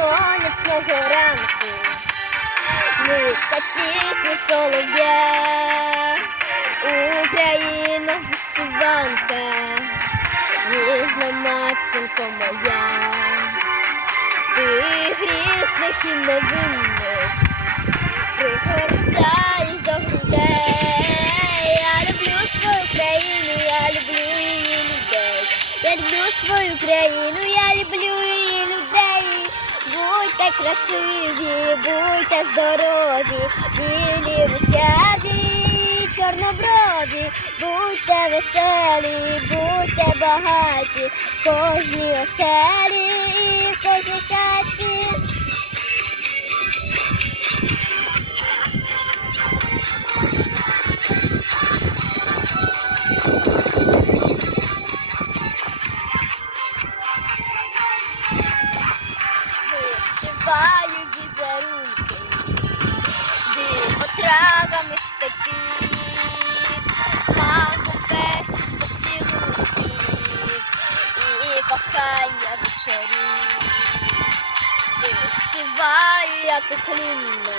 кожного ранку. Низька пісня солов'я, Україна вишиванка, ніжна матінко моя, ти грішних і невинних, пригортаєш до грудей. Я люблю свою країну, я люблю її людей. Я люблю свою країну, я люблю її красиві, будьте здорові, білі русяві, чорноброві, будьте веселі, будьте багаті, кожній оселі і кохання вечорів. Вишиваю, як уклінно,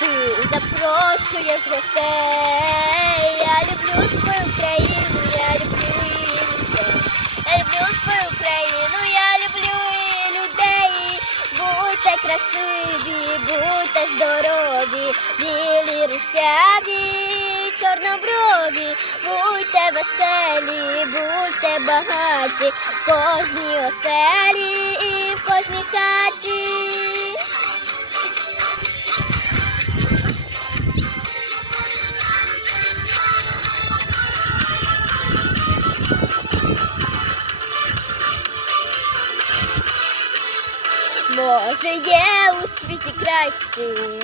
ти запрошуєш гостей. Я люблю свою країну, я люблю її. Я люблю свою країну, я люблю її людей. Будьте красиві, будьте здорові, білі русяві, чорноброві, будьте веселі, будьте багаті, в кожній оселі і в кожній хаті. Може, є у світі кращі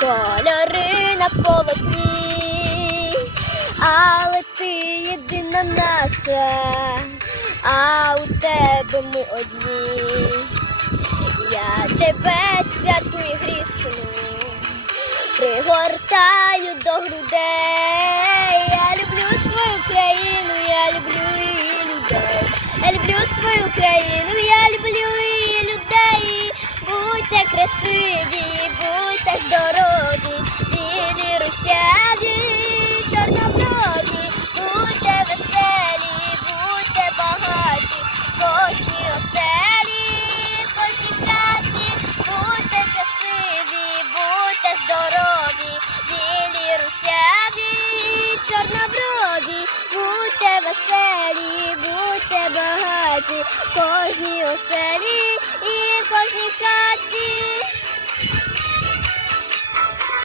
кольори на полотні, але ти єдина наша, а у тебе ми одні. Я тебе святу і грішну пригортаю до грудей. Я люблю свою країну, я люблю її людей. Я люблю свою країну, я люблю її людей. Будьте красиві, будьте здорові, в кожній оселі і кожній хаті.